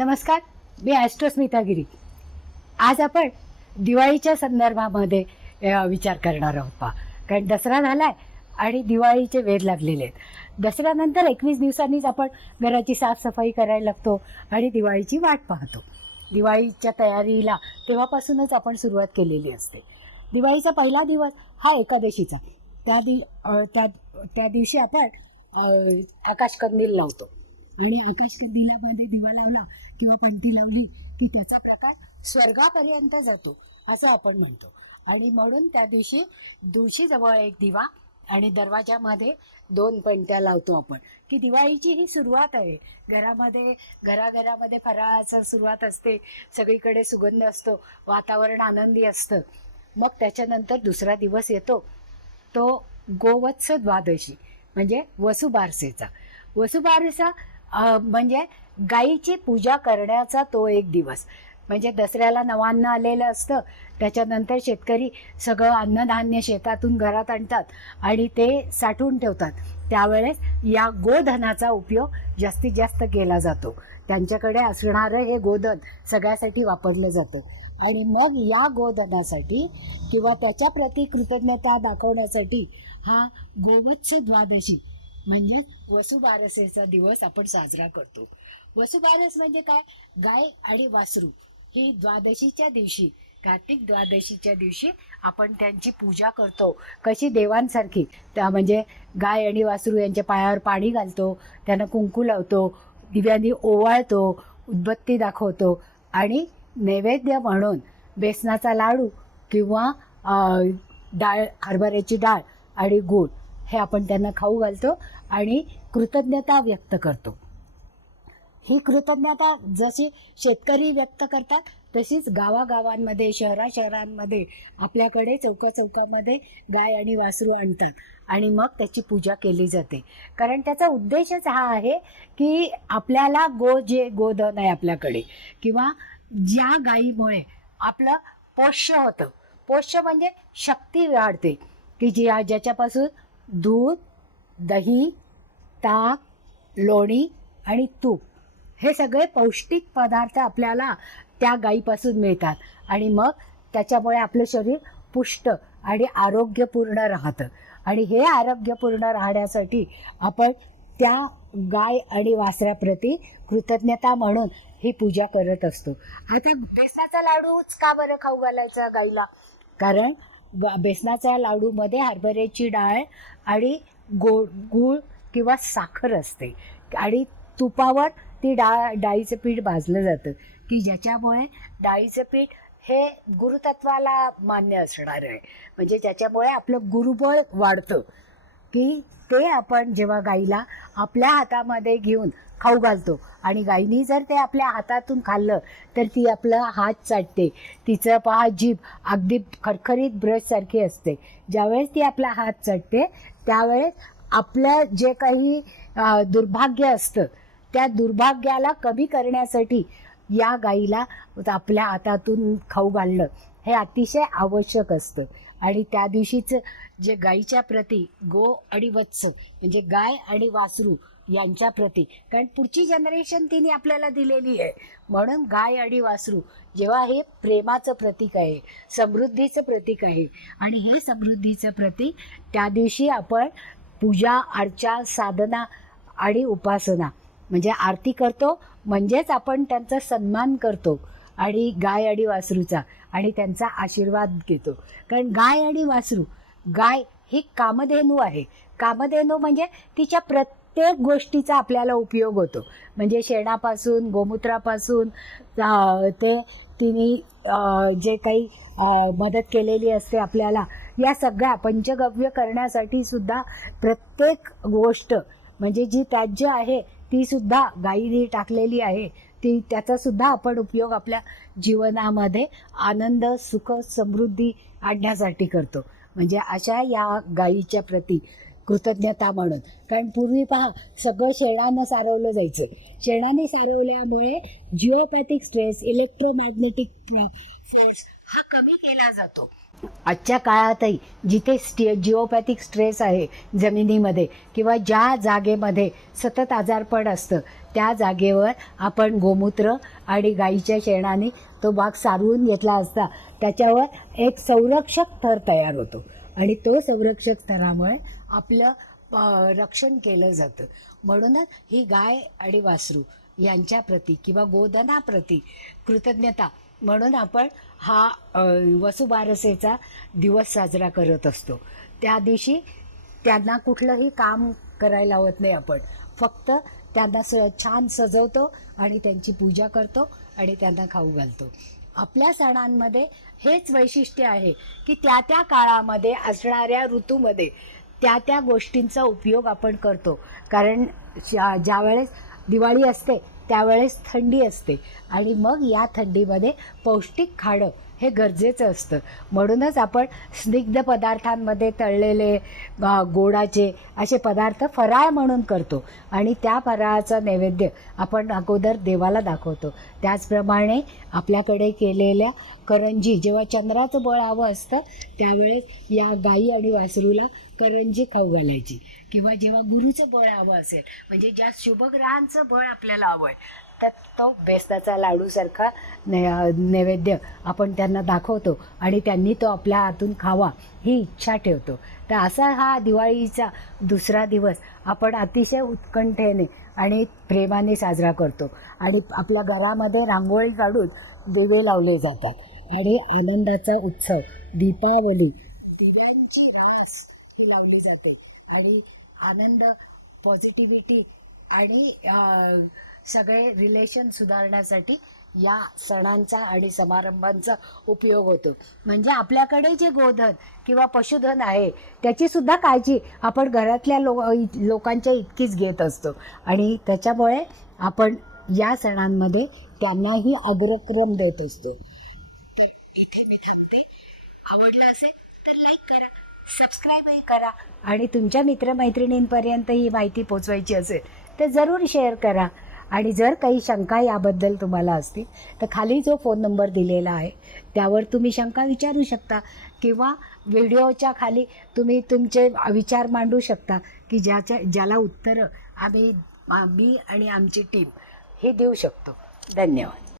नमस्कार, मी ॲस्ट्रोस्मिता गिरी. आज आपण दिवाळीच्या संदर्भामध्ये विचार करणार आहोत पहा. कारण दसरा झाला आहे आणि दिवाळीचे वेध लागलेले आहेत. दसऱ्यानंतर 21 दिवसांनीच आपण घराची साफसफाई करायला लागतो आणि दिवाळीची वाट पाहतो. दिवाळीच्या तयारीला तेव्हापासूनच आपण सुरुवात केलेली असते. दिवाळीचा पहिला दिवस हा एकादशीचा. त्या दिवशी आपण आकाशकंदील लावतो आणि आकाशकंदिलामध्ये दिवा लावला किंवा पंटी लावली की त्याचा प्रकाश स्वर्गापर्यंत जातो असं आपण म्हणतो. आणि म्हणून त्या दिवशी तुळशीजवळ एक दिवा आणि दरवाजामध्ये 2 पंट्या लावतो आपण की दिवाळीची ही सुरुवात आहे. घराघरामध्ये फराळाचं सुरुवात असते, सगळीकडे सुगंध असतो, वातावरण आनंदी असतं. मग त्याच्यानंतर दुसरा दिवस येतो तो गोवत्स द्वादशी म्हणजे वसुबारसेचा. वसुबारसा म्हणजे गाईची पूजा करण्याचा तो एक दिवस. म्हणजे दसऱ्याला नवान्न आलेलं असतं, त्याच्यानंतर शेतकरी सगळं अन्नधान्य शेतातून घरात आणतात आणि ते साठवून ठेवतात. त्यावेळेस या गोधनाचा उपयोग जास्तीत जास्त केला जातो. त्यांच्याकडे असणारं हे गोधन सगळ्यासाठी वापरलं जातं आणि मग या गोधनासाठी किंवा त्याच्या प्रती कृतज्ञता दाखवण्यासाठी हा गोवत्स द्वादशी म्हणजे वसुबारसेचा दिवस आपण साजरा करतो. वसुबारस म्हणजे काय? गाय आणि वासरू ही द्वादशीच्या दिवशी, कार्तिक द्वादशीच्या दिवशी आपण त्यांची पूजा करतो. कशी देवांसारखी. त्या म्हणजे गाय आणि वासरू यांच्या पायावर पाणी घालतो, त्यांना कुंकू लावतो, दिव्यांनी ओवाळतो, उदबत्ती दाखवतो आणि नैवेद्य म्हणून बेसनाचा लाडू किंवा डाळ, हरभऱ्याची डाळ आणि गूळ हे आपण त्यांना खाऊ घालतो आणि कृतज्ञता व्यक्त करतो. ही कृतज्ञता जशी शेतकरी व्यक्त करतात तशीच गावागावांमध्ये, शहरांमध्ये आपल्याकडे चौकामध्ये गाय आणि वासरू आणतात आणि मग त्याची पूजा केली जाते. कारण त्याचा उद्देशच हा आहे की आपल्याला जे गोधन आहे आपल्याकडे किंवा ज्या गायीमुळे आपलं पोष्य होतं. पोष्य म्हणजे शक्ती वाढते की ज्याच्यापासून दूध, दही, ताक, लोणी आणि तूप हे सगळे पौष्टिक पदार्थ आपल्याला त्या गायीपासून मिळतात आणि मग त्याच्यामुळे आपलं शरीर पुष्ट आणि आरोग्यपूर्ण राहतं. आणि हे आरोग्यपूर्ण राहण्यासाठी आपण त्या गाय आणि वासराप्रती कृतज्ञता म्हणून ही पूजा करत असतो. आता बेसनाचा लाडूच का बरं खाऊ घालायचा गाईला? कारण बेसनाच्या लाडूमध्ये हरभऱ्याची डाळ आणि गूळ किंवा साखर असते आणि तुपावर ती डाळीचं पीठ भाजलं जातं की ज्याच्यामुळे डाळीचं पीठ हे गुरुतत्वाला मान्य असणार आहे. म्हणजे ज्याच्यामुळे आपलं गुरुबळ वाढतं की ते आपण जेव्हा गाईला आपल्या हातामध्ये घेऊन खाऊ घालतो आणि गाईनी जर ते आपल्या हातातून खाल्लं तर ती आपला हात चाटते. तिचं पहा जीभ अगदी खरखरीत ब्रशसारखी असते. ज्यावेळेस ती आपला हात चाटते त्यावेळेस आपलं जे काही दुर्भाग्य असतं त्या दुर्भाग्याला कमी करण्यासाठी या गाईला आपल्या हातातून खाऊ घालणं हे अतिशय आवश्यक असतं. आणि त्या दिवशीच जे गाईच्या प्रती गो आणि वत्स म्हणजे गाय आणि वासरू यांच्या प्रती, कारण पुढची जनरेशन तिने आपल्याला दिलेली आहे म्हणून गाय आणि वासरू जेव्हा हे प्रेमाचं प्रतीक आहे, समृद्धीचं प्रतीक आहे आणि हे समृद्धीचं प्रतीक त्या दिवशी आपण पूजा अर्चा, साधना आणि उपासना म्हणजे आरती करतो. म्हणजेच आपण त्यांचा सन्मान करतो आणि गाय आणि वासरूचा आणि त्यांचा आशीर्वाद घेतो. कारण गाय आणि वासरू, गाय ही कामधेनू आहे. कामधेनू म्हणजे तिच्या प्रत्येक गोष्टीचा आपल्याला उपयोग होतो. म्हणजे शेणापासून, गोमूत्रापासून ते तिने जे काही मदत केलेली असते आपल्याला, या सगळ्या पंचगव्य करण्यासाठी सुद्धा प्रत्येक गोष्ट म्हणजे जी त्याज्य आहे ती सुद्धा गाईने टाकलेली आहे. त्याचा सुद्धा आपण उपयोग आपल्या जीवनामध्ये आनंद, सुख, समृद्धी आणण्यासाठी करतो. म्हणजे अशा या गाईच्या प्रती कृतज्ञता म्हणून. कारण पूर्वी पहा सगळं शेणानं सारवलं जायचं. शेणाने सारवल्यामुळे जिओपॅथिक स्ट्रेस, इलेक्ट्रोमॅग्नेटिक फोर्स हा कमी केला जातो. आजच्या काळातही जिथे जिओपॅथिक स्ट्रेस आहे जमिनीमध्ये किंवा ज्या जागेमध्ये सतत आजारपण असतं त्या जागेवर आपण गोमूत्र आणि गाईच्या शेणाने तो भाग सारवून घेतला असता त्याच्यावर एक संरक्षक थर तयार होतो आणि तो संरक्षक थरामुळे आपलं रक्षण केलं जातं. म्हणूनच ही गाय आणि वासरू यांच्याप्रती किंवा गोधनाप्रती कृतज्ञता म्हणून आपण हा वसुबारसेचा दिवस साजरा करत असतो. त्या दिवशी त्यांना कुठलंही काम करायला लावत नाही आपण, फक्त त्यांना छान सजवतो आणि त्यांची पूजा करतो आणि त्यांना खाऊ घालतो. आपल्या सणांमध्ये हेच वैशिष्ट्य आहे की त्या त्या काळामध्ये असणाऱ्या ऋतूमध्ये त्या त्या गोष्टींचा उपयोग आपण करतो. कारण ज्यावेळेस दिवाळी असते त्यावेळेस थंडी असते आणि मग या थंडीमध्ये पौष्टिक खाणं हे गरजेचं असतं. म्हणूनच आपण स्निग्ध पदार्थांमध्ये तळलेले गोडाचे असे पदार्थ फराळ म्हणून करतो आणि त्या फराळाचा नैवेद्य आपण अगोदर देवाला दाखवतो. त्याचप्रमाणे आपल्याकडे केलेल्या करंजी, जेव्हा चंद्राचं बळ हवं असतं त्यावेळेस या गाई आणि वासरूला करंजी खाऊ घालायची, किंवा जेव्हा गुरुचं बळ हवं असेल म्हणजे ज्या शुभग्रहांचं बळ आपल्याला हवं आहे तर तो बेसनाचा लाडूसारखा नैवेद्य आपण त्यांना दाखवतो आणि त्यांनी तो आपल्या हातून खावा ही इच्छा ठेवतो. तर असा हा दिवाळीचा दुसरा दिवस आपण अतिशय उत्कंठेने आणि प्रेमाने साजरा करतो आणि आपल्या घरामध्ये रांगोळी काढून दिवे लावले जातात आणि आनंदाचा उत्सव दीपावली, दिव्यांची रास लावली जाते आणि आनंद, पॉझिटिव्हिटी आणि सगळे रिलेशन सुधारण्यासाठी या सणांचा आणि समारंभांचा उपयोग होतो. म्हणजे आपल्याकडे जे गोधन किंवा पशुधन आहे त्याची सुद्धा काळजी आपण घरातल्या लोकांच्या इतकीच घेत असतो आणि त्याच्यामुळे आपण या सणांमध्ये त्यांनाही अग्रक्रम देत असतो. तर इथे मी थांबते. आवडलं असेल तर लाईक करा, सबस्क्राईबही करा आणि तुमच्या मित्रमैत्रिणींपर्यंत ही माहिती पोचवायची असेल तर जरूर शेअर करा. आणि जर काही शंका याबद्दल तुम्हाला असतील तर खाली जो फोन नंबर दिलेला आहे त्यावर तुम्ही शंका विचारू शकता किंवा व्हिडिओच्या खाली तुम्ही तुमचे विचार मांडू शकता की ज्याला उत्तरं मी आणि आमची टीम हे देऊ शकतो. धन्यवाद.